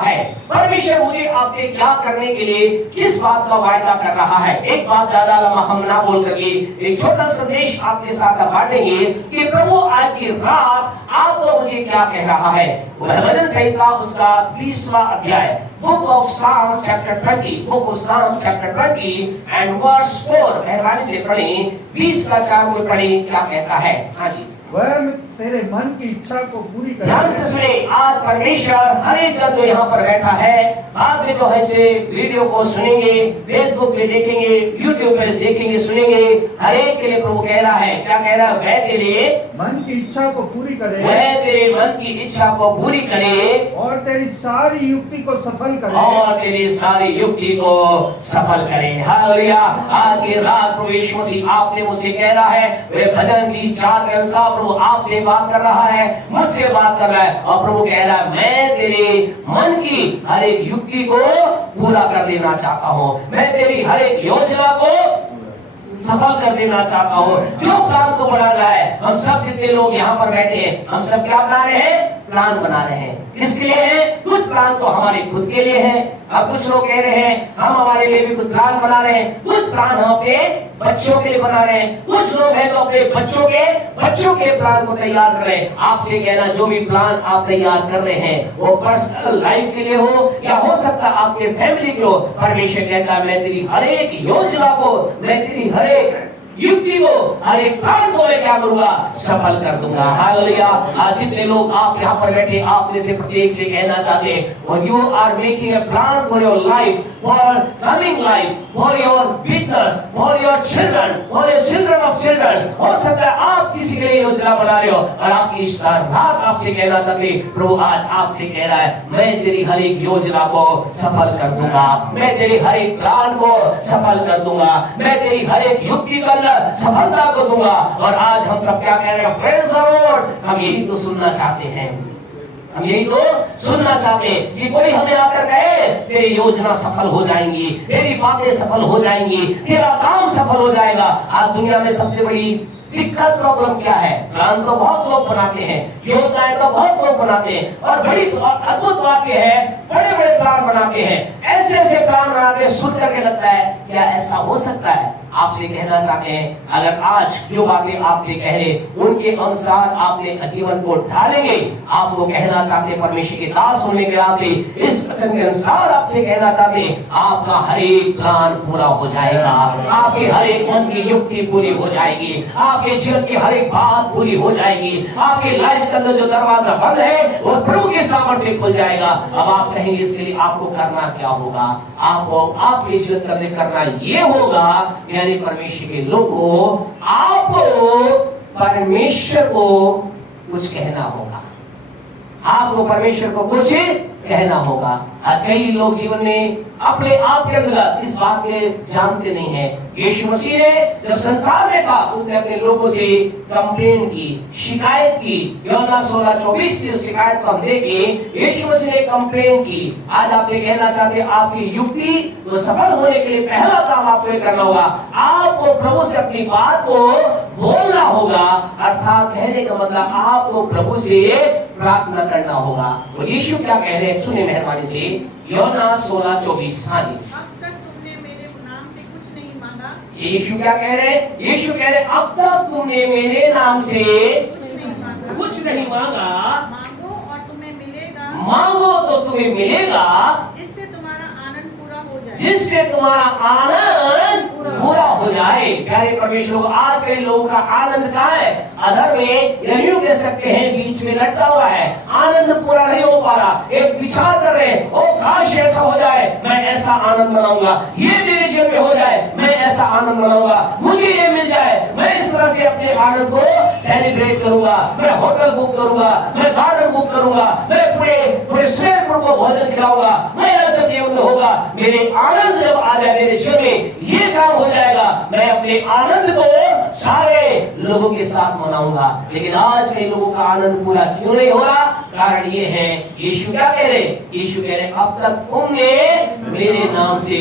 है परमेश्वर मुझे आपसे क्या करने के लिए किस बात का वायदा कर रहा है। एक बात ज्यादा लंबा हम ना बोल करके एक छोटा संदेश आपके साथ बांटेंगे कि प्रभु आज की रात आपको मुझे क्या कह रहा है। भजन संहिता उसका 20वां अध्याय बुक ऑफ साम चैप्टर 20 बुक ऑफ साम चैप्टर 20 एंड वर्स 4 मेहरबानी से पढ़ें 20 का 4 को पढ़ें क्या कहता है। हाँ जी, वह तेरे मन की इच्छा को पूरी करे। ध्यान से सुने, आज परमेश्वर हर एक जन जो यहाँ पर बैठा है, बाद में तो ऐसे वीडियो को सुनेंगे, फेसबुक पे देखेंगे, यूट्यूब पे देखेंगे, सुनेंगे, हर एक के लिए प्रभु कह रहा है, क्या कह रहा है? वह तेरे मन की इच्छा को पूरी करे, वह तेरे मन की इच्छा को पूरी करे और तेरी सारी युक्ति को सफल करे, और तेरी सारी युक्ति को सफल करे। हालेलुया। आज की रात प्रभु यीशु मसीह आपसे मुझसे कह रहा है, वे भजन 20:4 के अनुसार प्रभु आपसे बात कर रहा है, मुझसे बात कर रहा है, और प्रभु कह रहा है मैं तेरे मन की हर एक युक्ति को पूरा कर देना चाहता हूँ, मैं तेरी हर एक योजना को सफल कर देना चाहता हूँ। जो प्लान को बना रहा है, हम सब जितने लोग यहाँ पर बैठे हैं, हम सब क्या बना रहे हैं? प्लान बना रहे हैं। किसके लिए है? कुछ प्लान तो हमारे खुद के लिए है, अब कुछ लोग कह रहे हैं हम हमारे लिए भी कुछ प्लान बना रहे हैं, कुछ प्लान हम अपने बच्चों के लिए बना रहे हैं, कुछ लोग हैं तो अपने बच्चों के प्लान को तैयार कर रहे हैं। आपसे कहना, जो भी प्लान आप तैयार कर रहे हैं वो पर्सनल लाइफ के लिए हो या हो सकता आपके फैमिली के हो, परमेश्वर कहता है मैं तेरी हर एक योजना को, मैं तेरी हर एक युक्ति को, हर एक प्लान को मैं क्या करूंगा? सफल कर दूंगा। हालेलुया। आज जितने लोग आप यहाँ पर बैठे, आप में से प्रत्येक से कहना चाहते हैं, और you are making a plan for your life, for coming life, for your business, for your children, for your children of children. हो सकता है आप किसी के लिए योजना बना रहे हो और आपकी इस रात आपसे कहना चाहते, प्रभु आज आपसे कह रहा है मैं तेरी हर एक योजना को सफल कर दूंगा, मैं तेरी हर एक प्लान को सफल कर दूंगा, मैं तेरी हर एक युक्ति का सफलता को दूंगा। और आज हम सब क्या कह रहे हैं? Praise the Lord. हम यही तो सुनना चाहते हैं, हम यही तो सुनना चाहते हैं कि कोई हमें आकर कहे तेरी योजना सफल हो जाएंगी, तेरी बातें सफल हो जाएंगी, तेरा काम सफल हो जाएगा। आज दुनिया में सबसे बड़ी दिक्कत प्रॉब्लम क्या है? प्लान तो बहुत लोग बनाते हैं, योजनाएं तो बहुत लोग बनाते हैं, और बड़ी अद्भुत बात यह है बड़े बड़े प्लान बनाते हैं, ऐसे ऐसे प्लान बनाते हैं, सुन करके लगता है क्या ऐसा हो सकता है? आपसे कहना चाहते हैं, अगर आज जो बातें आपसे कह रहे उनके अनुसार आपने जीवन को ढालेंगे, आपको कहना चाहते परमेश्वर के दास होने के नाते इस वचन के अनुसार आपसे कहना चाहते हैं आपका हर एक प्लान पूरा हो जाएगा, आपके हर एक मन की युक्ति पूरी हो जाएगी, आपके जीवन की हर एक बात पूरी हो जाएगी, आपके लाइफ के अंदर जो दरवाजा बंद है वो प्रभु के सामर्थ्य से खुल जाएगा। अब आप कहेंगे इसके लिए आपको करना क्या होगा? आपको आपके जीवन के अंदर करना ये होगा, यानी परमेश्वर के लोगों, आपको परमेश्वर को कुछ कहना होगा, आपको परमेश्वर को कुछ कहना होगा। आज कई लोग जीवन में अपने आप के अंदर इस बात के जानते नहीं है। यीशु मसीह ने जब संसार में था उसने अपने लोगों से कंप्लेन की, शिकायत की। यूहन्ना 16:24 की शिकायत को हम देखें, यीशु मसीह ने कंप्लेन की। आज आपसे कहना चाहते आपकी युक्ति तो सफल होने के लिए पहला काम आपको ये करना होगा, आपको प्रभु से अपनी बात को बोलना होगा, अर्थात कहने का मतलब आपको प्रभु से प्रार्थना करना होगा। तो यीशु क्या कह रहे हैं सुने मेहरबानी से, यूहन्ना 16:24। हाँ जी, अब तक तुमने मेरे नाम से कुछ नहीं मांगा। यीशु क्या कह रहे हैं? यीशु कह रहे अब तक तुमने मेरे नाम से कुछ नहीं मांगा, मांगो और तुम्हें मिलेगा, मांगो तो तुम्हें मिलेगा, जिससे तुम्हारा आनंद पूरा हो जाए, जिससे तुम्हारा आनंद पूरा हो जाए। प्यारे परमेश्वर, आज कई लोगों का आनंद कहाँ है? अधर में, यूं कह सकते हैं बीच में लटका हुआ है, आनंद पूरा नहीं हो पा रहा। एक विचार कर रहे हैं, ओ काश ऐसा हो जाए, मैं ऐसा आनंद मनाऊंगा, ये मेरे जीवन में हो जाए, मैं ऐसा आनंद मनाऊंगा, मुझे ये मिल जाए, मैं इस तरह से अपने आनंद को सेलिब्रेट करूंगा, मैं होटल बुक करूंगा, मैं गार्डन बुक करूंगा, मैं पूरे स्वेटपुर को भोजन खिलाऊंगा, मैं सब जीवन होगा, मेरे आनंद जब आ जाए मेरे जीवन में ये काम हो जाएगा, मैं अपने आनंद को सारे लोगों के साथ मनाऊंगा। लेकिन आज कई लोगों का आनंद पूरा क्यों नहीं हो रहा? कारण ये है, यीशु क्या कह रहे? यीशु कह रहे अब तक तुमने मेरे नाम से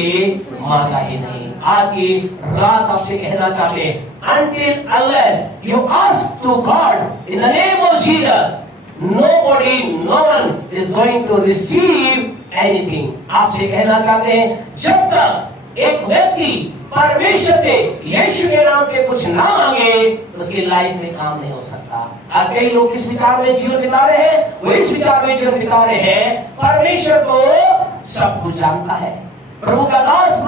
मांगा ही नहीं। आज की रात आपसे कहना चाहते हैं, until unless you ask to God in the name of Jesus, nobody, no one is going to receive anything. आपसे कहना चाहते हैं, जब तक एक व्यक्ति परमेश्वर से यीशु के नाम के कुछ ना मांगे, उसकी लाइफ में काम नहीं हो सकता। कई लोग इस विचार में जीवन बिता रहे हैं, वो इस विचार में जीवन बिता रहे हैं, परमेश्वर को सब कुछ जानता है। प्रभु का दास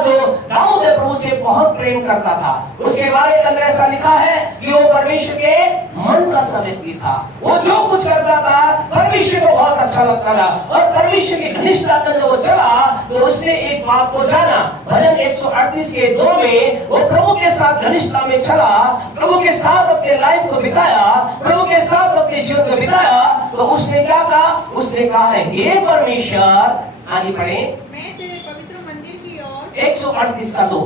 जो दाऊद प्रभु से बहुत प्रेम करता था, उसके बारे में ऐसा लिखा है कि वो परमेश्वर के मन का सा व्यक्ति था। वो जो कुछ करता था परमेश्वर को बहुत अच्छा लगता था, और परमेश्वर की घनिष्ठता का जब वो चला तो उसने एक बात को जाना। भजन 138 के 2 में वो प्रभु के साथ घनिष्ठता में चला, प्रभु के साथ अपने लाइफ को बिताया, प्रभु के साथ अपने जीवन को बिताया, तो उसने क्या कहा? उसने कहा है, हे परमेश्वर, आगे पढ़े, मैं तेरे पवित्र मंदिर की ओर 138 का 2,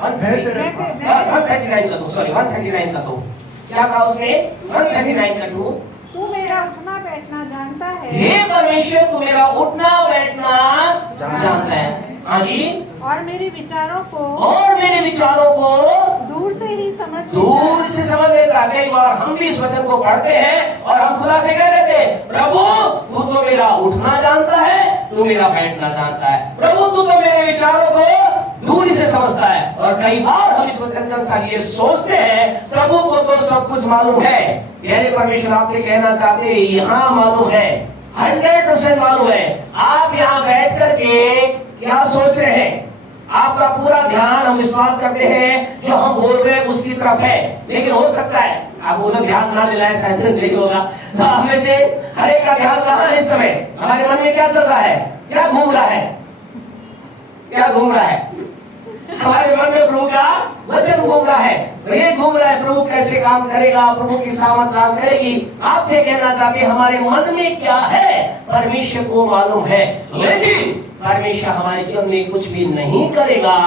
139 का 2, सॉरी 139 का 2, क्या कहा उसने? 139 का 2, तू मेरा उठना बैठना जानता है। हे परमेश्वर, तू मेरा उठना बैठना जानता है। हाँ जी, और मेरे विचारों को दूर से ही समझ लेता। कई बार हम भी इस वचन को पढ़ते हैं और हम खुदा से कह देते हैं, प्रभु तू तो मेरा उठना जानता है, तू मेरा बैठना जानता है, प्रभु तू तो मेरे विचारों को दूर से समझता है। और कई बार हम इस वचन के अनुसार ये सोचते हैं, प्रभु को तो सब कुछ मालूम है। यानी परमेश्वर आपसे कहना चाहते हैं, यहाँ मालूम है, 100% मालूम है। आप यहाँ बैठ करके क्या सोच रहे हैं? आपका पूरा ध्यान, हम विश्वास करते हैं, जो हम बोल रहे हैं उसकी तरफ है, लेकिन हो सकता है आप उधर ध्यान ना दिलाए, शायद नहीं होगा। तो हमें से हर एक का ध्यान कहाँ है इस समय? हमारे मन में क्या चल रहा है? क्या घूम रहा है? क्या घूम रहा है? हमारे मन में प्रभु का वचन घूम रहा है, ये घूम रहा है, प्रभु कैसे काम करेगा, प्रभु की सामर्थ काम करेगी। आपसे कहना चाहते हैं, हमारे मन में क्या है परमेश्वर को मालूम है, लेकिन परमेश्वर हमारे जीवन में कुछ भी नहीं करेगा।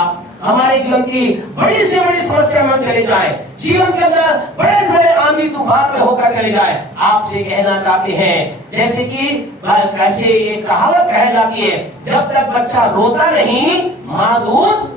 हमारे जीवन की बड़ी से बड़ी समस्या में हम चले जाए, जीवन के अंदर बड़े से बड़े आंधी तूफान में होकर चले जाए, आपसे कहना चाहते हैं, जैसे कि कैसे एक कहावत कह जाती है, जब तक बच्चा रोता नहीं माँ दूध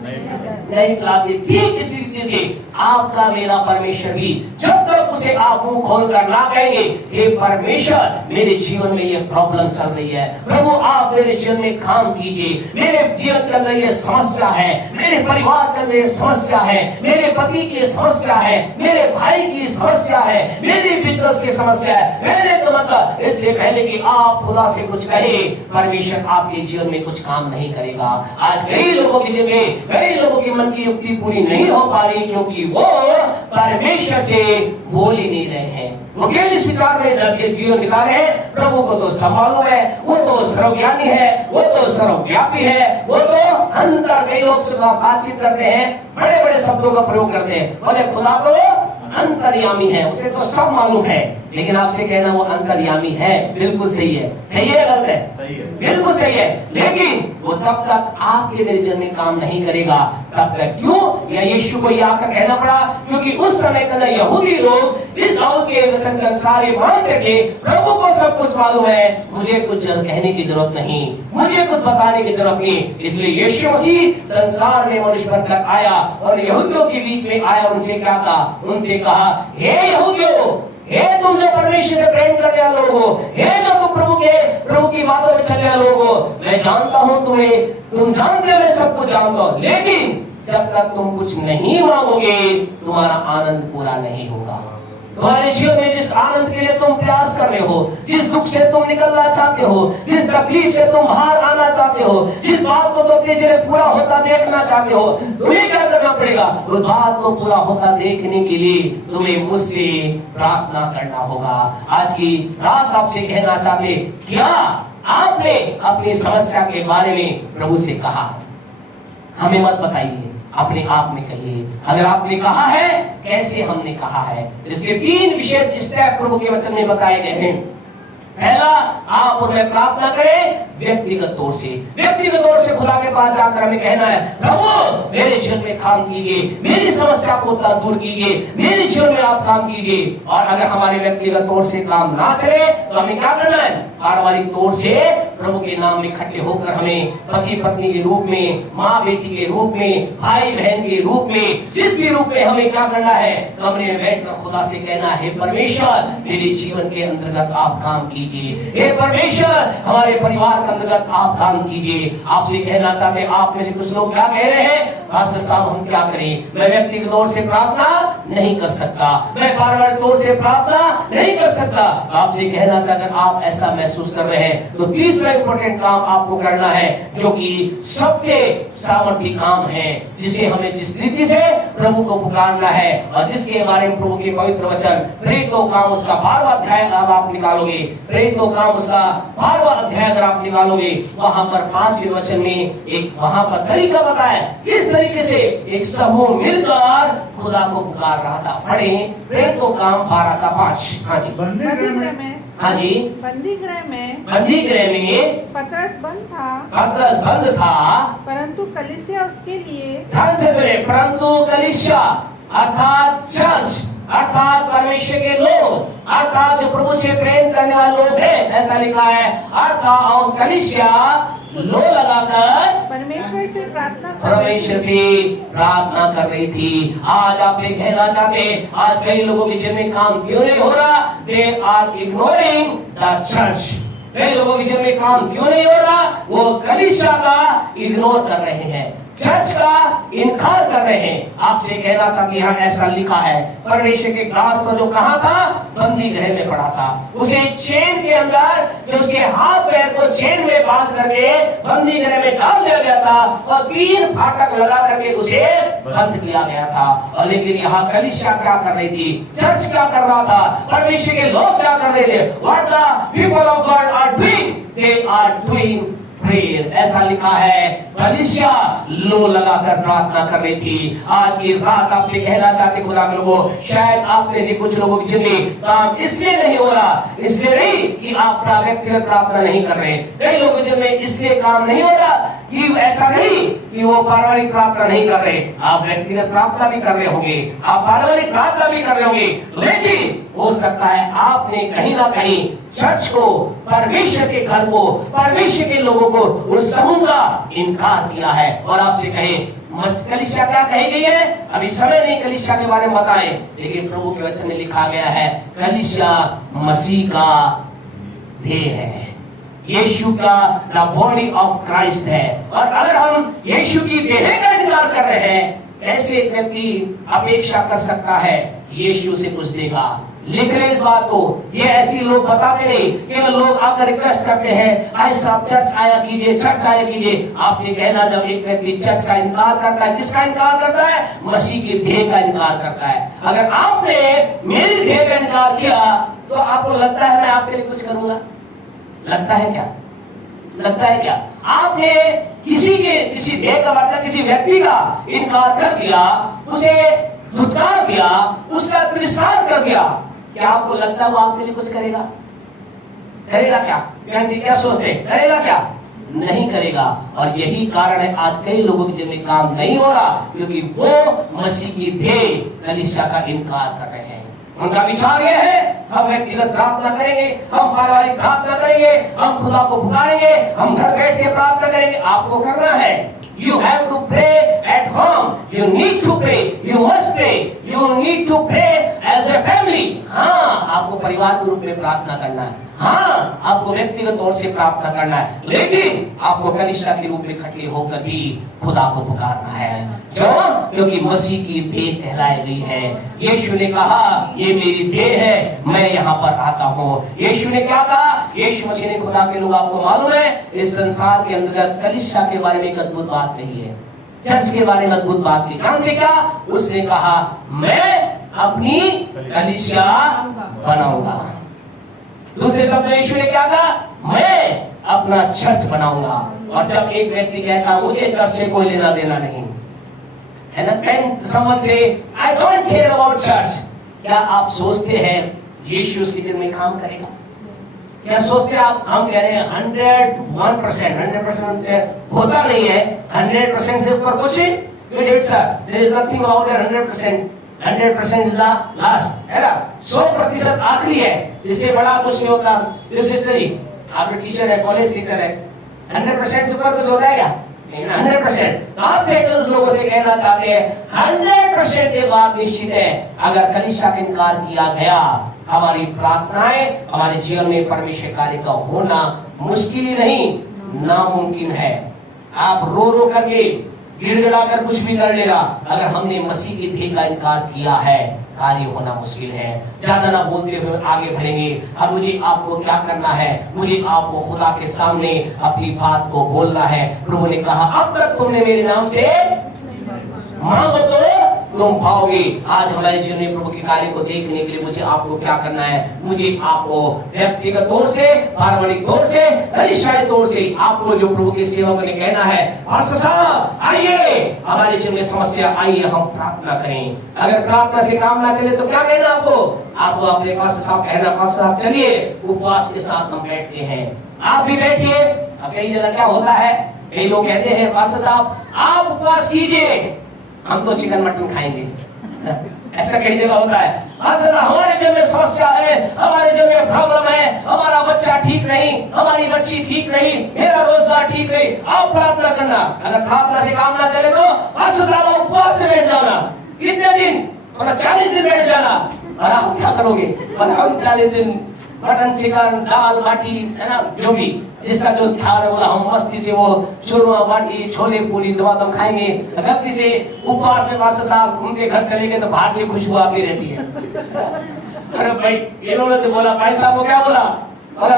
नहीं पिलाती। ठीक इसी रीति से आपका मेरा परमेश्वर भी, जब तक उसे आप मुंह खोलकर ना कहेंगे, हे परमेश्वर मेरे जीवन में ये प्रॉब्लम चल रही है, प्रभु आप मेरे जीवन में काम कीजिए, मेरे जीवन के अंदर ये समस्या है, मेरे परिवार के अंदर ये समस्या है, मेरे पति की समस्या है, मेरे भाई की समस्या है, मेरी बिजनेस की समस्या है, मैंने तो मतलब इससे पहले कि आप खुदा से कुछ कहे, परमेश्वर आपके जीवन में कुछ काम नहीं करेगा। आज कई लोगों के जीवन में, कई लोगों की मन की युक्ति पूरी नहीं हो पा रही, क्योंकि वो परमेश्वर से बोल ही नहीं रहे हैं। वो केवल इस विचार में जीवन बिता रहे हैं, प्रभु को तो सब मालूम है, वो तो सर्वज्ञानी है, वो तो सर्वव्यापी है, वो तो अंतर। कई लोग से बातचीत करते हैं, बड़े बड़े शब्दों का प्रयोग करते हैं, बोले खुदा तो अंतर्यामी है, उसे तो सब मालूम है। लेकिन आपसे कहना वो अंतर्यामी है, बिल्कुल सही है, सही है गलत है? सही है, बिल्कुल सही है। लेकिन वो तब तक आपके मेरे जीवन में काम नहीं करेगा, तब तक क्यों? या यीशु को ये आकर कहना पड़ा, क्योंकि उस समय के अंदर यहूदी लोग इस दाऊद के वचन के सारे मान करके, प्रभु को सब कुछ मालूम है, मुझे कुछ कहने की जरूरत नहीं, मुझे कुछ बताने की जरूरत नहीं। इसलिए यीशु मसीह संसार में मनुष्य बनकर आया और यहूदियों के बीच में आया। उनसे क्या कहा? उनसे कहा, हे यहूदियों, हे तुम जो परमेश्वर से प्रेम करने वाले लोग हो, हे जो तुम प्रभु की बातों में चलने वाले लोग हो, मैं जानता हूँ तुम्हें, तुम जानते हो मैं सब कुछ जानता हूँ, लेकिन जब तक तुम कुछ नहीं मांगोगे तुम्हारा आनंद पूरा नहीं होगा। तुम्हारे जीवन में जिस आनंद के लिए तुम प्रयास कर रहे हो, जिस दुख से तुम निकलना चाहते हो, जिस तकलीफ से तुम बाहर आना चाहते हो, जिस बात को तुम तेजी में पूरा होता देखना चाहते हो, तुम्हें क्या करना पड़ेगा? उस बात को पूरा होता देखने के लिए तुम्हें मुझसे प्रार्थना करना होगा। आज की रात आपसे कहना चाहते, क्या आपने अपनी समस्या के बारे में प्रभु से कहा? हमें मत बताइए, अपने आप में कहिए। अगर आपने कहा है, कैसे हमने कहा है? इसके 3 विशेष स्टेप प्रभु के वचन में बताए गए हैं। पहला, आप और मैं प्रार्थना करें व्यक्तिगत तौर से। व्यक्तिगत तौर से खुदा के पास जाकर हमें कहना है, प्रभु मेरे जीवन में काम कीजिए, मेरी समस्या को दूर कीजिए, मेरे जीवन में आप काम कीजिए। और अगर हमारे व्यक्तिगत तौर से काम ना चले तो हमें क्या करना है? पारिवारिक तौर से प्रभु के नाम में इकट्ठे होकर हमें पति पत्नी के रूप में, माँ बेटी के रूप में, भाई बहन के रूप में, जिस भी रूप में हमें क्या करना है, कमरे में बैठकर खुदा से कहना है, परमेश्वर मेरे जीवन के अंतर्गत आप काम कीजिए। कीजिए। हे परमेश्वर, हमारे परिवार के अंतर्गत आप दान कीजिए। आपसे कहना चाहते हैं, आप में से कुछ लोग क्या कह रहे हैं, पास्टर साहब हम क्या करें, मैं व्यक्तिगत तौर से प्रार्थना नहीं कर सकता, मैं पारिवारिक तौर से प्रार्थना नहीं कर सकता। आपसे कहना चाहकर आप ऐसा महसूस कर रहे हैं तो तीसरा इंपॉर्टेंट काम आपको करना है, जो कि सबसे सामर्थ्य काम है, जिसे हमें जिस रीति से प्रभु को पुकारना है और जिसके बारे में प्रभु के पवित्र वचन प्रेरितों काम उसका 12वां अध्याय अब आप निकालोगे, प्रेरितों काम उसका 12वां अध्याय अगर आप निकालोगे, वहां पर 5वें वचन में एक वहां पर तरीका बताया किस तरीके से एक समूह मिलकर खुदा को पुकार रहा था। पढ़े प्रेरितों काम 12:5। हाँ जी, बंदी गृह में हाँ जी, बंदी गृह में पतरस बंद था, परंतु कलीसिया उसके लिए, ध्यान से सुने, परंतु कलीसिया अर्थात चर्च, अर्थात परमेश्वर के लोग, अर्थात जो प्रभु से प्रेम करने वाले लोग हैं, ऐसा लिखा है, अर्थात और कलीसिया लो लगाकर परमेश्वर से प्रार्थना कर रही थी। आज आपसे कहना चाहते हैं, आज कई लोगों के जिनमें काम क्यों नहीं हो रहा, they are ignoring the church. कई लोगों के जिनमें काम क्यों नहीं हो रहा, वो कलीसिया का इग्नोर कर रहे हैं, चर्च का इनकार कर रहे हैं। आपसे कहना चाहते हैं, ऐसा लिखा है, परमेश्वर के दास तो जो कहा था, बंदी गृह में पड़ा था, उसे चेन के अंदर, जो उसके हाथ पैर को चेन में बांध करके बंदी गृह में डाल दिया गया था और 3 फाटक लगा करके उसे बंद किया गया था। और लेकिन यहाँ कलीसिया क्या कर रही थी, चर्च क्या कर रहा था, परमेश्वर के लोग क्या कर रहे थे, what the people of God are doing, they are doing prayer. ऐसा लिखा है, कलीसिया लो लगाकर प्रार्थना कर रही थी। आज की रात आपसे कहना चाहते खुदा के लोगों, शायद आप में से कुछ लोगों की जिंदगी काम इसलिए नहीं हो रहा, इसलिए नहीं कि आप व्यक्तिगत प्रार्थना नहीं कर रहे, कई लोगों की जिंदगी इसलिए काम नहीं हो रहा कि ऐसा नहीं कि वो पारिवारिक प्रार्थना नहीं कर रहे, आप व्यक्तिगत प्रार्थना भी कर रहे होंगे, आप पारिवारिक प्रार्थना भी कर रहे होंगे, लेकिन हो सकता है आपने कहीं ना कहीं चर्च को, परमेश्वर के घर को, परमेश्वर के लोगों को, उस समूह का इनकार किया है। और आपसे कहें कलीसिया क्या कही गई है, अभी समय नहीं कलीसिया के बारे में बताएं, लेकिन प्रभु के वचन में लिखा गया है, कलीसिया मसीह का देह है, यीशु का द बॉडी ऑफ क्राइस्ट है। और अगर हम यीशु की देह का इनकार कर रहे हैं, कैसे एक व्यक्ति अपेक्षा कर सकता है यीशु से कुछ देगा। लिख रहे इस बात को, ये ऐसी लोग बताते नहीं, केवल लोग आकर रिक्वेस्ट करते हैं, आए साहब चर्च आया कीजिए, चर्च आया कीजिए। आपसे कहना, जब एक व्यक्ति चर्च का इनकार करता है, किसका इनकार करता है, मसीह के देह का इनकार करता है। अगर आपने मेरी देह का इनकार किया तो आपको लगता है मैं आपके लिए कुछ करूंगा, लगता है क्या, लगता है क्या? आपने किसी देह का मतलब किसी व्यक्ति का इनकार कर दिया, उसे धुतकार दिया, उसका तिरस्कार कर दिया, क्या आपको लगता है वो आपके लिए कुछ करेगा? करेगा क्या? क्या सोचते, करेगा क्या? नहीं करेगा। और यही कारण है आज कई लोगों की जिंदगी काम नहीं हो रहा, क्योंकि वो मसीह की देह कलीसिया का इनकार कर रहे हैं। उनका विचार यह है, हम व्यक्तिगत प्रार्थना करेंगे, हम पारिवारिक प्रार्थना करेंगे, हम खुदा को पुकारेंगे, हम घर बैठ के प्रार्थना करेंगे। आपको करना है, you have to pray at home, you need to pray, you must pray, you need to pray as a family। हाँ, आपको परिवार के रूप में प्रार्थना करना है, हाँ, आपको व्यक्तिगत तौर से प्रार्थना करना है, लेकिन आपको कलीसिया के रूप में इकट्ठे होकर भी खुदा को पुकारना है, क्योंकि मसीह की देह कहलाई गई है। यीशु ने कहा, ये मेरी देह है, मैं यहाँ पर आता हूँ। यीशु ने क्या कहा? यीशु मसीह ने, खुदा के लोग, आपको मालूम है, इस संसार के अंदर कलीसिया के बारे में एक अद्भुत बात कही है, चर्च के बारे में अद्भुत बात की। जानते क्या? उसने कहा, मैं अपनी कलीसिया बनाऊंगा। दूसरे शब्द यीशु ने क्या कहा? मैं अपना चर्च बनाऊंगा। और जब एक व्यक्ति कहता मुझे चर्च से कोई लेना देना नहीं है ना, then someone say I don't care about church, क्या आप सोचते हैं यीशु उसके दिल में काम करेगा? क्या सोचते हैं आप? हम कह रहे हैं 100% होता नहीं है, 100% से ऊपर कुछ there is nothing about 100%। 100% is the last, है ना? 100% आखिरी है, इससे बड़ा कुछ नहीं होता। आपके टीचर है, कॉलेज टीचर है, 100% से ऊपर कुछ होता है क्या? 100%। आपसे कुछ लोगों से कहना चाहते हैं 100% ये बात निश्चित है, अगर कलीसिया का इनकार किया गया, हमारी प्रार्थनाएं, हमारे जीवन में परमेश्वर कार्य का होना मुश्किल ही नहीं, नामुमकिन है। आप रो रो करके गिड़गिड़ा कर कुछ भी कर लेगा, अगर हमने मसीह की देह का इनकार किया है, कार्य होना मुश्किल है। ज्यादा ना बोलते हुए आगे बढ़ेंगे। अब मुझे आपको क्या करना है, मुझे आपको खुदा के सामने अपनी बात को बोलना है। प्रभु ने कहा अब तक तुमने मेरे नाम से मांगो तो तुम पाओगे। आज हमारे जीवन में प्रभु के कार्य को देखने के लिए मुझे आपको क्या करना है, मुझे आपको व्यक्तिगत तौर से, पारंपरिक तौर से, कलीसियाई तौर से आपको जो प्रभु के सेवक ने कहना है, पास्टर साहब आइए हमारे जीवन में समस्या, आइए हम प्रार्थना करें। अगर प्रार्थना से काम ना चले तो क्या कहना आपको अपने पास्टर साहब कहना, पास्टर साहब चलिए उपवास के साथ हम बैठते हैं, आप भी बैठिए। अब कई जगह क्या होता है, कई लोग कहते हैं पास्टर साहब आप उपवास कीजिए, हम तो चिकन मटन खाएंगे। ऐसा कई जगह होता है। असल हमारे जब में समस्या है, हमारे जब में प्रॉब्लम है, हमारा बच्चा ठीक नहीं, हमारी बच्ची ठीक नहीं, मेरा रोजगार ठीक नहीं, आप प्रार्थना करना। अगर प्रार्थना से काम ना चले तो उपवास से बैठ जाना, कितने दिन, 40 दिन बैठ जाना। और आप क्या करोगे, और हम 40 दिन मटन चिकन दाल बाटी है ना, जो भी जिसका जो ख्याल है बोला, हम मस्ती से वो चूरमा बाटी छोले पूरी दम खाएंगे। गलती से उपवास में पास्टर साहब उनके घर चले गए तो बाहर से खुशबू आती रहती है। अरे भाई इन्होंने तो बोला भाई साहब को क्या बोला, बोला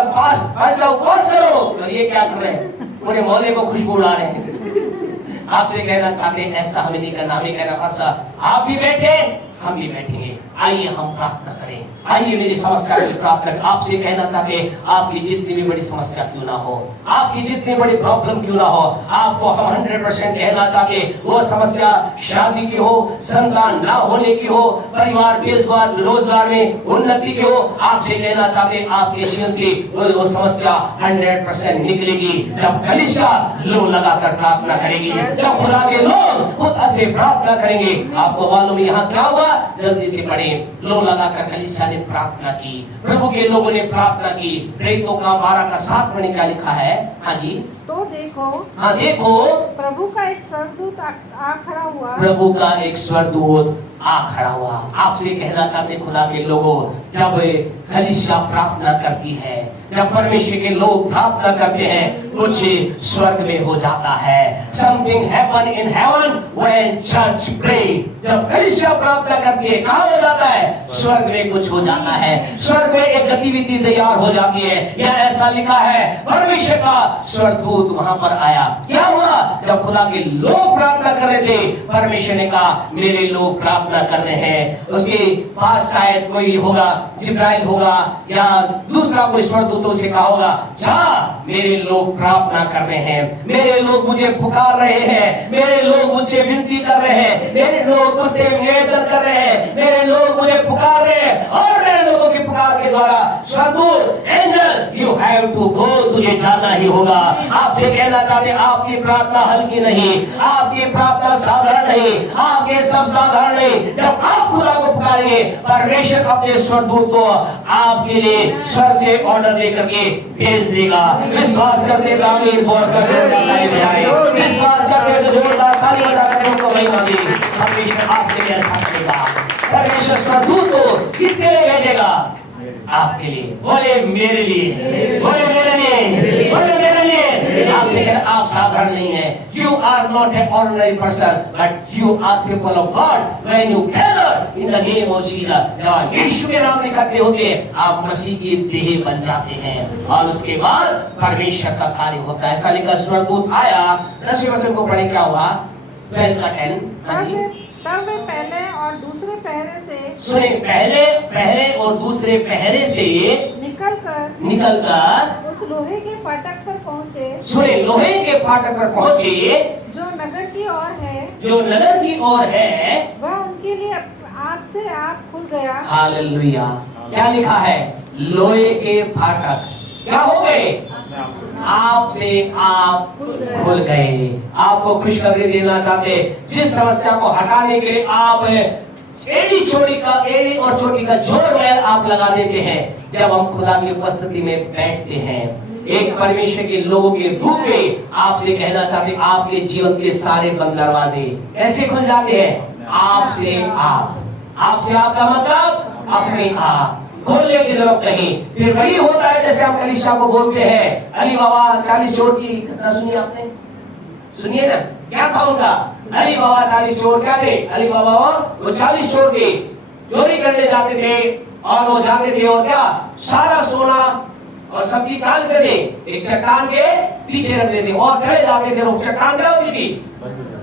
पैसा उपवास करो, और ये क्या कर रहे हैं, पूरे मोहल्ले को खुशबू उड़ा रहे हैं। आपसे कहना चाहते हैं ऐसा हमें नहीं करना, हमें कहना पास्टर आप भी बैठे हम भी बैठेंगे, आइए हम प्रार्थना करें, आइए मेरी समस्या की प्रार्थना। आपसे कहना चाहते हैं आपकी जितनी भी बड़ी समस्या क्यों ना हो, आपकी जितनी बड़ी प्रॉब्लम क्यों ना हो, आपको हम 100% कहना चाहते वो समस्या शादी की हो, संतान ना होने की हो, परिवार रोजगार में उन्नति की हो, आपसे कहना चाहते आपके जीवन से वो समस्या 100% निकलेगी जब कलीसिया लो लगाकर प्रार्थना करेगी, जब खुदा के लोग खुद से प्रार्थना करेंगे। आपको मालूम यहाँ क्या हुआ, जल्दी से पढ़े, लो लगाकर कलीसिया ने प्रार्थना की, प्रभु के लोगों ने प्रार्थना की। प्रेरितों का 12:7 में क्या लिखा है, हाँ जी, तो देखो, हाँ देखो प्रभु का एक स्वर्गदूत आ खड़ा हुआ, प्रभु का एक स्वर्गदूत आ खड़ा हुआ। आपसे कहना चाहते खुदा के लोगों, जब कलीसिया प्रार्थना करती है, जब परमेश्वर के लोग प्रार्थना करते हैं, कुछ स्वर्ग में हो जाता है। Something happen in heaven when church pray. जब कलीसिया प्रार्थना करती है, कहाँ हो जाता है, स्वर्ग में कुछ हो जाता है, स्वर्ग में एक गतिविधि तैयार हो जाती है। यह ऐसा लिखा है, परमेश्वर का स्वर्गदूत वहां पर आया। क्या हुआ, जब खुदा के लोग प्रार्थना कर रहे थे, परमेश्वर ने कहा मेरे लोग प्रार्थना कर रहे हैं, उसके पास शायद कोई होगा, जिब्राइल होगा या दूसरा कोई स्वर्गदूतों से कहा होगा, जा मेरे लोग प्रार्थना कर रहे हैं, मेरे लोग मुझे पुकार रहे हैं, मेरे लोग मुझसे विनती कर रहे हैं, मेरे लोग मुझसे निवेदन कर रहे हैं, मेरे लोग मुझे पुकार रहे हैं, और मेरे लोगों की पुकार के द्वारा स्वर्गदूत angel you have to go, तुझे जाना ही होगा। आपसे कहना चाहते आपकी प्रार्थना हल्की नहीं, आपकी प्रार्थना साधारण नहीं, आपके सब साधारण नहीं। जब आप खुदा को पुकारेंगे, परमेश्वर अपने स्वर्गदूत को आपके लिए स्वर्ग से ऑर्डर दे करके भेज देगा। विश्वास करते विश्वास करते जोरदार ताली बजाकर उनको महिमा दी। परमेश्वर आपके लिए ऐसा करेगा। परमेश्वर स्वर्गदूत को किसके लिए भेजेगा, आपके लिए। बोले मेरे लिए, बोले मेरे लिए, बोले मेरे लिए। आपसे कहना आप साधारण नहीं है, you are not an ordinary person but you are people of God when you gather in the name of Jesus। जब यीशु के नाम में इकट्ठे होते हैं, आप मसीह की देह बन जाते हैं और उसके बाद परमेश्वर का कार्य होता है। ऐसा लिखा स्वर्गदूत आया। 10वें वचन को पढ़े, क्या हुआ, 12 का 10। तब वे पहले और दूसरे पहरे से, सुने, पहले और दूसरे पहरे से निकलकर उस लोहे के फाटक पर पहुँचे। सुने, लोहे के फाटक पर पहुँचे, जो नगर की ओर है, जो नगर की ओर है, वह उनके लिए आप से आप खुल गया। हालेलुया। क्या लिखा है, लोहे के फाटक क्या हो गए, आपसे आप खुल गए। आपको खुशखबरी देना चाहते, जिस समस्या को हटाने के लिए आप एड़ी और चोटी का जोर मैल आप लगा देते हैं जब हम खुदा की उपस्थिति में बैठते हैं। एक परमेश्वर के लोगों के रूप में आपसे कहना चाहते, आपके जीवन के सारे बंद दरवाजे कैसे खुल जाते हैं? आपसे आप का मतलब अपने आप खोलने की जरूरत नहीं। फिर वही होता है जैसे हम कलीसिया को बोलते हैं, अली बाबा 40 चोर की घटना सुनी आपने? सुनिए ना, क्या था उनका? अली बाबा 40 चोर क्या थे? अली बाबा वो 40 चोर थे, चोरी करने जाते थे और वो जाते थे और क्या सारा सोना और सब्जी काट के थे, एक चट्टान के पीछे रख देते और चले जाते थे। वो चट्टान क्या होती थी?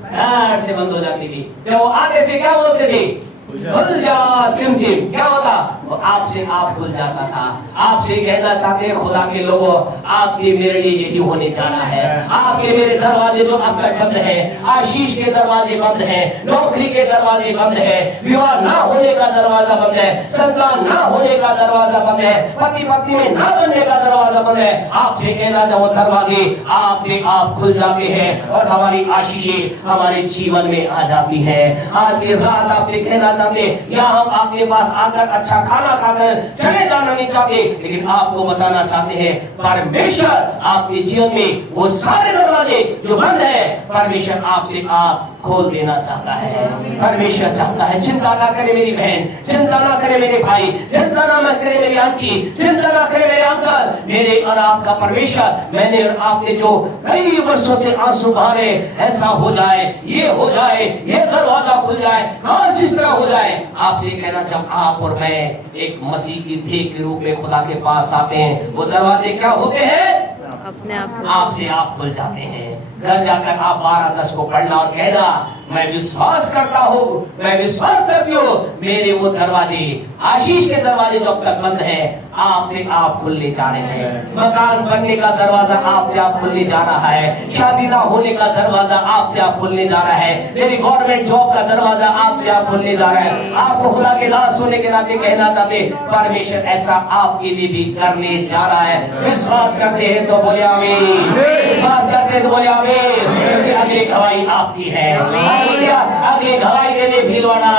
धड़ से बंद हो जाती थी। जब वो आते थे क्या बोलते थे? खुल जा सिम सिम। क्या होता? वो आपसे आप खुल जाता था। आपसे कहना चाहते हैं खुदा के लोगों, आपके मेरे लिए यही होने जाना है। आपके मेरे दरवाजे जो अब तक बंद है, आशीष के दरवाजे बंद है, नौकरी के दरवाजे बंद है, विवाह ना होने का दरवाजा बंद है, संतान ना होने का दरवाजा बंद है, पति पत्नी में ना बनने का दरवाजा बंद है। आपसे कहना जब वो दरवाजे आपसे आप खुल जाते हैं और हमारी आशीषें हमारे जीवन में आ जाती है। आज की रात आपसे कहना चाहते, या हम आपके पास आकर अच्छा खाना खाकर चले जाना नहीं चाहते, लेकिन आपको बताना चाहते हैं परमेश्वर आपके जीवन में वो सारे दरवाजे जो बंद है, परमेश्वर आपसे आप खोल देना चाहता है। परमेश्वर चाहता है, चिंता ना करे मेरी बहन, चिंता ना करे मेरे भाई, चिंता ना करे मेरी आंटी, चिंता ना करे मेरे अंकल, मेरे और आपका परमेश्वर, मैंने और आपने जो कई वर्षों से आंसू बहाए, ऐसा हो जाए, ये हो जाए, ये दरवाजा खुल जाए, काश इस तरह हो जाए। आपसे कहना, जब आप और मैं एक मसीह की देह के रूप में खुदा के पास आते हैं, वो दरवाजे क्या होते हैं? अपने आप आपसे आप खुल जाते हैं। घर जाकर आप 12-10 को पढ़ना और कहना, मैं विश्वास करता हूँ, मैं विश्वास करती हूँ, मेरे वो दरवाजे, आशीष के दरवाजे जो अब तक बंद हैं, आपसे आप खुलने जा रहे हैं। मकान बनने का दरवाजा आपसे आप खुलने जा रहा है, शादी ना होने का दरवाजा आपसे आप खुलने जा रहा है, मेरी गवर्नमेंट जॉब का दरवाजा आपसे आप खुलने जा रहा है। आपको खुदा के दास होने के नाते कहना चाहते, परमेश्वर ऐसा आपके लिए भी करने जा रहा है। विश्वास करते हैं तो बोले आमीन, विश्वास करते हैं तो बोले आमीन। अगली गवाही आपकी है, अगली गवाही देने भीलवाड़ा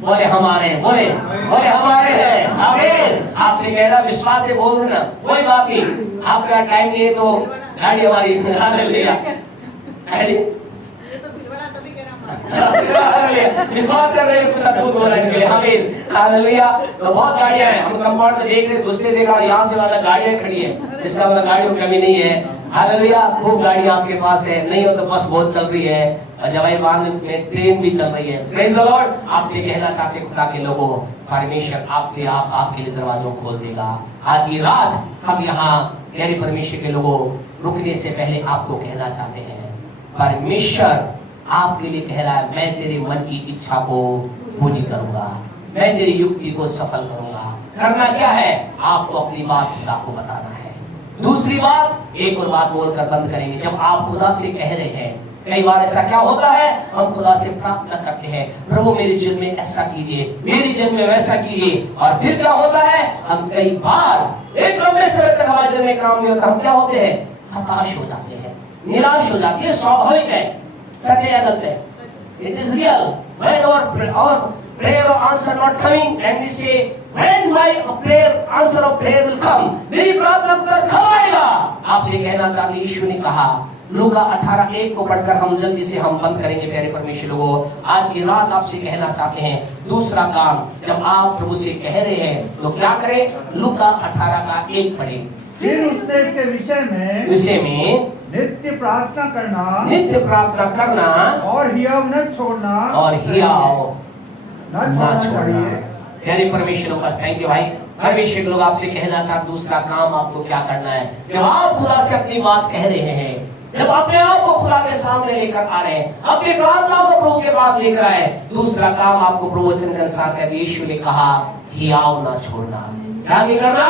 बोले हमारे, बोले हमारे हैं। आमीन। आपसे कह रहा विश्वास से बोल देना, कोई बात नहीं, आपका टाइम नहीं है तो गाड़ी हमारी हालेलुया, विश्वास कर रहे हैं, कुछ अद्भुत हो रहे हैं। आमीन हालेलुया। तो बहुत गाड़ियां हैं, हम कंपाउंड में देख रहे, घुसते देखा यहाँ से वाला गाड़ियां खड़ी है, इसका मतलब गाड़ियों की कमी नहीं है। हालेलुया। खूब गाड़ियां आपके पास है, नहीं हो तो बस बहुत चल रही है, जवाई बांध में ट्रेन भी चल रही है। Praise the Lord. आपसे कहना चाहते खुदा के लोगों, परमेश्वर आपसे आपके लिए दरवाजों खोल देगा। आज की रात हम यहाँ गहरे परमेश्वर के लोगों रुकने से पहले आपको कहना चाहते हैं, परमेश्वर आपके लिए कह रहा है, मैं तेरे मन की इच्छा को पूरी करूंगा, मैं तेरी युक्ति को सफल करूंगा। करना क्या है? आपको अपनी बात खुदा को बताना है। दूसरी बात, एक और बात बोलकर बंद करेंगे। जब आप खुदा से कह रहे हैं, कई बार ऐसा क्या होता है, हम खुदा से प्रार्थना करते हैं, प्रभु मेरे जीवन में ऐसा कीजिए, मेरे जीवन में वैसा कीजिए, और फिर क्या होता है, हम कई बार एक लंबे समय तक हमारे जीवन में काम नहीं होता, हम क्या होते हैं, हताश हो जाते हैं, निराश हो जाती है। स्वाभाविक है, सच है या गलत है? It is real. When our prayer or answer not coming, and we say, when my prayer answer of prayer will come, मेरी प्रार्थना उत्तर कब आएगा? आपसे कहना चाहते, यीशु ने कहा, लूका 18:1 को पढ़कर हम जल्दी से हम बंद करेंगे। प्यारे परमेश्वर लोगों, आज की रात आपसे कहना चाहते हैं, दूसरा काम, जब आप प्रभु से कह रहे हैं तो क्या करें? लूका 18:1 पढ़ें। फिर उससे इसके विषय में नित्य प्रार्थना करना और हियाव न छोड़ना चाहिए। प्यारे परमेश्वर लोग, थैंक यू भाई। परमेश्वर लोग आपसे कहना चाहते, दूसरा काम आपको क्या करना है? जब आप खुदा से अपनी बात कह रहे हैं, जब अपने आप को खुदा के सामने लेकर आ रहे हैं, अपनी प्रार्थना को प्रभु के पास लेकर आए, दूसरा काम आपको प्रवचन के अनुसार यीशु ने कहा, हियाव ना छोड़ना। क्या नहीं करना?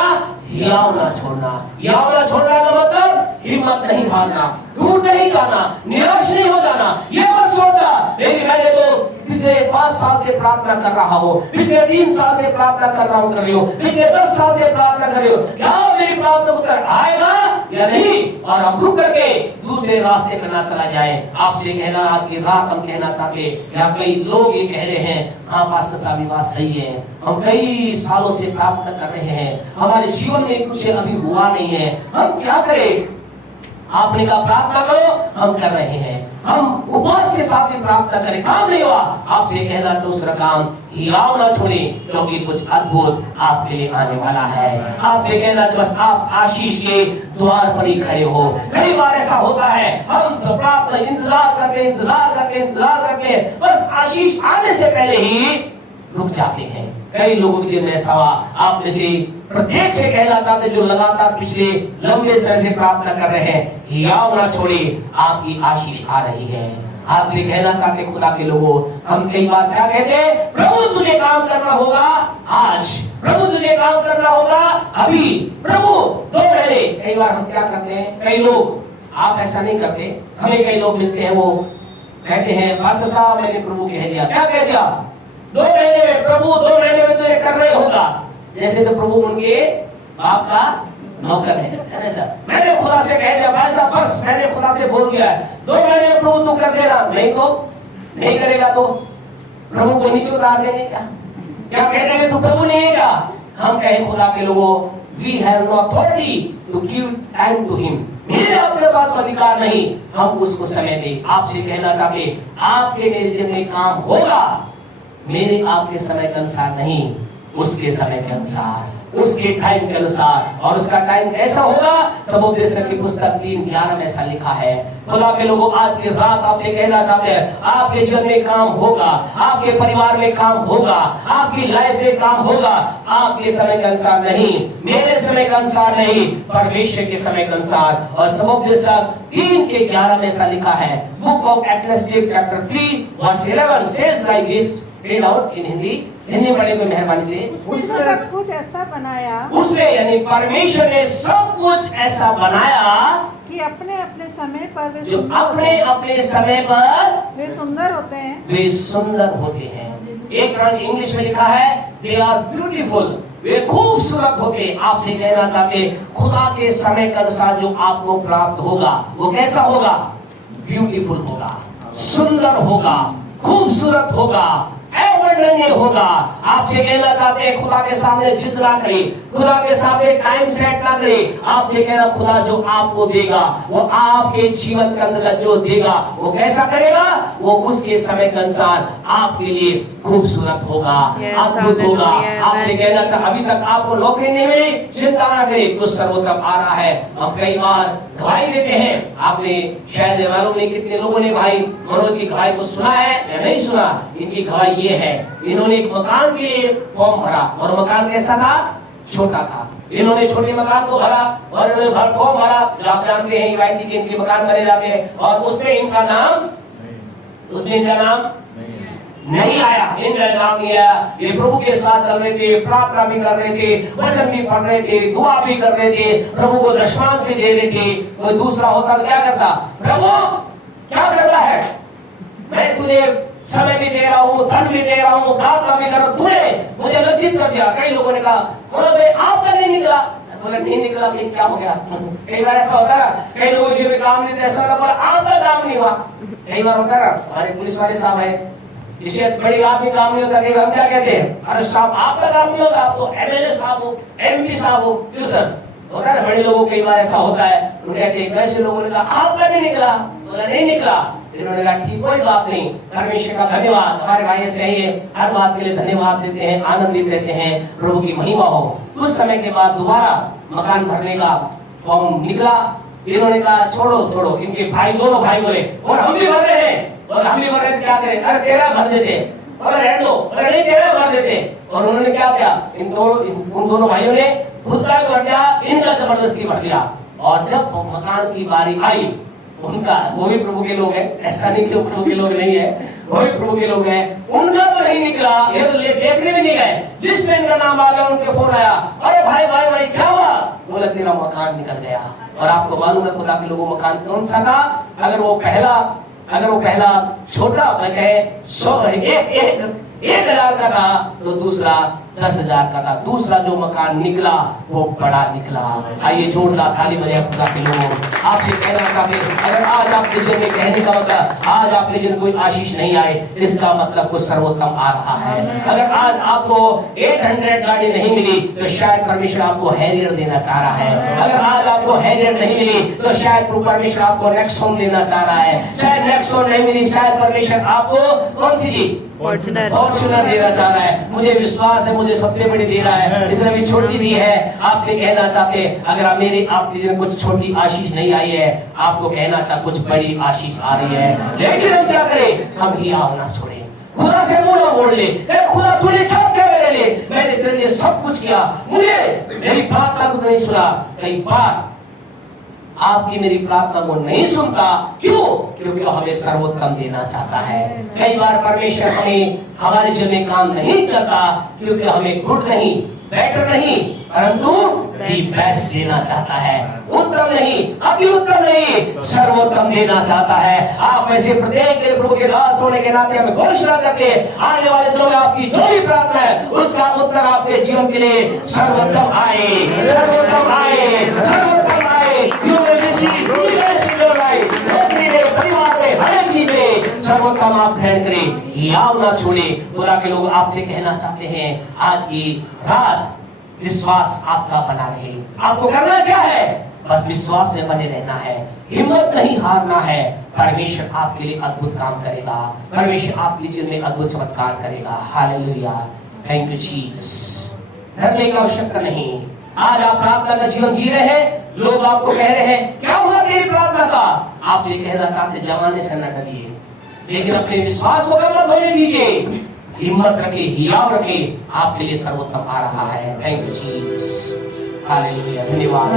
हियाव ना छोड़ना। हियाव ना छोड़ना का मतलब हिम्मत नहीं हारना, टूट नहीं जाना, निराश नहीं हो जाना। ये मत सोचना मेरी मैंने तो पिछले 5 साल से प्रार्थना कर रहा हो, पिछले 3 साल से प्रार्थना कर रही हो, पिछले 10 साल से प्रार्थना कर रही हो, क्या मेरी प्रार्थना उत्तर आएगा या नहीं? और हम रुक करके दूसरे रास्ते पर ना चला जाए। आपसे कहना, आज की रात हम कहना चाहते, या कई लोग ये कह रहे हैं, हाँ पास्टर साहब ये बात सही है, हम कई सालों से प्रार्थना कर रहे हैं, हमारे जीवन में कुछ अभी हुआ नहीं है, हम क्या करें? आपने कहा प्रार्थना करो, हम कर रहे हैं, हम उपवास के साथ ही प्रार्थना करें, काम नहीं हुआ। आपसे कहना तो दूसरा काम हिलाओ ना छोड़े, क्योंकि कुछ अद्भुत आपके लिए आने वाला है। आपसे कहना बस आप आशीष के द्वार पर ही खड़े हो। कई बार ऐसा होता है, हम तो प्रार्थना इंतजार करते, बस आशीष आने से पहले ही रुक जाते हैं। कई लोगों के में ऐसा हुआ, आप में से प्रत्येक से कहना चाहते जो लगातार पिछले लंबे समय से प्रार्थना कर रहे हैं, हिलाओ ना छोड़े, आपकी आशीष आ रही है। आपसे कहना चाहते खुदा के लोगों, हम कई बार क्या कहते हैं, प्रभु तुझे काम करना होगा आज, प्रभु तुझे काम करना होगा अभी, प्रभु 2 महीने। कई बार हम क्या करते हैं, कई लोग, आप ऐसा नहीं करते, हमें कई लोग मिलते हैं, वो कहते हैं पास्टर साहब मैंने प्रभु कह दिया। क्या कह दिया? 2 महीने में प्रभु 2 महीने में तुझे कर रहे होगा, जैसे तो प्रभु उनके बाप का नौकर है ना सर। मैंने खुदा से कह दिया भाई साहब, बस मैंने खुदा से बोल दिया है 2 महीने में प्रभु तू कर देना, नहीं तो नहीं करेगा तो प्रभु को नीचे उतार देंगे। क्या कह देंगे तू प्रभु नहीं है क्या? हम कहें खुदा के लोगों, we have no authority to give time to him, मेरे अपने पास अधिकार नहीं, हम उसको समय दें। आपसे कहना चाहते, आपके मेरे जीवन में काम होगा, मेरे आपके समय के अनुसार नहीं, उसके समय के अनुसार, उसके टाइम के अनुसार। और उसका टाइम ऐसा होगा, सबोपदेशक की पुस्तक 3:11 में ऐसा लिखा है। खुदा के लोगों, आज की रात आपसे कहना चाहते हैं, आपके जीवन में काम होगा, आपके परिवार में काम होगा, आपकी लाइफ में काम होगा, आपके समय के अनुसार नहीं, मेरे समय के अनुसार नहीं, परमेश्वर के समय के अनुसार। और सबोपदेशक 3:11 में ऐसा लिखा है, book of Ecclesiastes chapter 3 verse 11 says like this, read out in Hindi पढ़े को मेहरबानी से। उसने सब कुछ ऐसा बनाया, उसने यानी परमेश्वर ने सब कुछ ऐसा बनाया कि अपने अपने समय पर वे जो सुंदर अपने अपने समय पर वे सुंदर होते हैं, वे सुंदर होते हैं। एक तरह इंग्लिश में लिखा है, दे आर ब्यूटीफुल, वे खूबसूरत होते हैं। आपसे कहना चाहते, खुदा के समय के अनुसार जो आपको प्राप्त होगा वो कैसा होगा? ब्यूटीफुल होगा, सुंदर होगा, खूबसूरत होगा, अवर्णनीय होगा। आपसे कहना चाहते हैं, खुदा के सामने जिद ना करें, खुदा के सामने टाइम सेट ना करें। आपसे कहना, खुदा जो आपको देगा वो आपके जीवन के अंदर जो देगा वो कैसा करेगा? वो उसके समय के अनुसार आपके लिए खूबसूरत होगा, अद्भुत होगा। आपसे कहना था, अभी तक आपको नौकरी नहीं मिली, चिंता ना करें, कुछ सर्वोत्तम आ रहा है। हम कई बार गवाही देते हैं, आपने शायद मालूम नहीं कितने लोगों ने भाई मनोज की गवाही को सुना है या नहीं सुना। इनकी गवाही ये है, इन्होंने एक मकान के लिए फॉर्म भरा और मकान कैसा था? छोटा था। इन्होंने छोटे मकान को भरा और इन्होंने फॉर्म भरा। आप जानते हैं यूआईटी के इनके मकान भरे जाते हैं और उसमें इनका नाम नहीं आया, इनका नाम नहीं आया। ये प्रभु के साथ चल रहे थे, प्रार्थना भी कर रहे थे, वचन भी पढ़ रहे थे, दुआ भी कर रहे थे, प्रभु को दशमांश भी दे रहे थे। कोई दूसरा होता तो क्या करता? प्रभु क्या कर रहा है? मैं तुझे समय भी दे रहा हूँ, धन भी दे रहा हूँ, प्रार्थना भी कर रहा हूँ, तूने मुझे लज्जित कर दिया। कई लोगों ने कहा आपका नहीं निकला, बोले नहीं निकला तो क्या हो गया? कई बार ऐसा होता है, कई लोगों के काम नहीं, ऐसा बोला आपका काम नहीं हुआ। कई बार होता है, हमारे पुलिस वाले साहब है, जिसे बड़ी आदमी काम नहीं होता, हम क्या कहते हैं, अरे साहब आपका काम नहीं होगा, आप तो एमएलए साहब हो, एमपी साहब हो। क्यों सर? होता है बड़े लोगों कई बार ऐसा होता है, कैसे लोगों ने कहा आपका नहीं निकला, बोला नहीं निकला। इन्होंने कहा ठीक, कोई बात नहीं, परमेश्वर का धन्यवाद, हमारे भाई ऐसे ही हर बात के लिए धन्यवाद देते हैं, आनंदित रहते हैं, प्रभु की महिमा हो। कुछ समय के बाद दोबारा मकान भरने का फॉर्म निकला। इन्होंने कहा छोड़ो, इनके भाई दोनों भाई बोले और हम भी भर रहे हैं, और हम भी भर रहे थे, क्या करें? अरे तेरा भर देते, और रहने दो, अरे नहीं तेरा भर देते। और उन्होंने क्या किया, उन दोनों भाइयों ने खुद का भर दिया, इनका जबरदस्ती भर दिया। और जब मकान की बारी आई, उनका, वो भी प्रभु के लोग हैं, ऐसा नहीं कि वो प्रभु के लोग नहीं है, वो भी प्रभु के लोग हैं, उनका तो नहीं निकला, ये तो देखने भी नहीं गए। लिस्ट में इनका नाम आ गया, उनके फोन आया, अरे भाई क्या हुआ? बोला तेरा मकान निकल गया। और आपको मालूम है खुदा के लोगों, मकान कौन सा था? अगर वो पहला अगर वो पहला छोटा मैं कहे 1,000 का था तो दूसरा 10,000 का था, दूसरा जो मकान निकला वो बड़ा निकला। आइए जोरदार ताली बजाएं खुदा के लोग। आपसे कहना चाहते अगर आज आपके जीवन में कहने का मतलब आज आपके जीवन कोई आशीष नहीं आए, इसका मतलब कुछ सर्वोत्तम आ रहा है। अगर आज आपको 800 गाड़ी नहीं मिली तो शायद परमेश्वर आपको हैरियर देना चाह रहा है। अगर आज आपको हैरियर नहीं मिली तो शायद परमेश्वर आपको नेक्सॉन देना चाह रहा है। शायद नेक्सॉन नहीं मिली, शायद परमेश्वर आपको कौन सी जी फॉर्च्यूनर देना चाह रहा है। मुझे विश्वास है मुझे सबसे बड़ी दे रहा है, इसलिए अभी छोटी भी है। आपसे कहना चाहते अगर आप मेरी आपके जीवन कुछ छोटी आशीष नहीं आई है, आपको कहना चाह कुछ बड़ी आशीष आ रही है। लेकिन हम क्या करें, हम ही ना छोड़े, खुदा से मुंह ना मोड़ ले। खुदा तूने क्या किया मेरे लिए, मैंने तेरे लिए सब कुछ किया, मुझे मेरी प्रार्थना को नहीं सुना। कई बार आपकी मेरी प्रार्थना को नहीं सुनता, क्यों? क्योंकि हमें सर्वोत्तम देना चाहता है। कई बार परमेश्वर हमें हमारे जीवन में काम नहीं करता क्योंकि हमें गुड नहीं, बेटर नहीं, परंतु दी बेस्ट देना चाहता है। उत्तम नहीं, अति उत्तम नहीं, सर्वोत्तम देना चाहता है। आप में से प्रत्येक के प्रभु के दास होने के नाते हमें घोषणा करते हैं आने वाले दिनों में आपकी जो भी प्रार्थना है उसका उत्तर आपके जीवन के लिए सर्वोत्तम आए, सर्वोत्तम आए, सर्वोत्तम आए। परिवार में हर एक चीज में सर्वोत्तम आप ग्रहण करें, याव ना छोड़े। खुदा के लोग आपसे कहना चाहते हैं आज की रात विश्वास आपका बना रहे। आपको करना क्या है, बस विश्वास में बने रहना है, हिम्मत नहीं हारना है। परमेश्वर आपके लिए अद्भुत काम करेगा, परमेश्वर आपके जीवन में अद्भुत चमत्कार करेगा। Hallelujah, thank you Jesus. डरने की आवश्यकता नहीं। आज आप प्रार्थना का जीवन जी रहे हैं, लोग आपको कह रहे हैं क्या हुआ तेरी प्रार्थना का, आपसे कहना चाहते जमाने से न डरिए, लेकिन अपने विश्वास को कम मत होने दीजिए, हिम्मत रखे, हियाव रखे, आपके लिए सर्वोत्तम आ रहा है। थैंक यू जीसस, हालेलुया, धन्यवाद।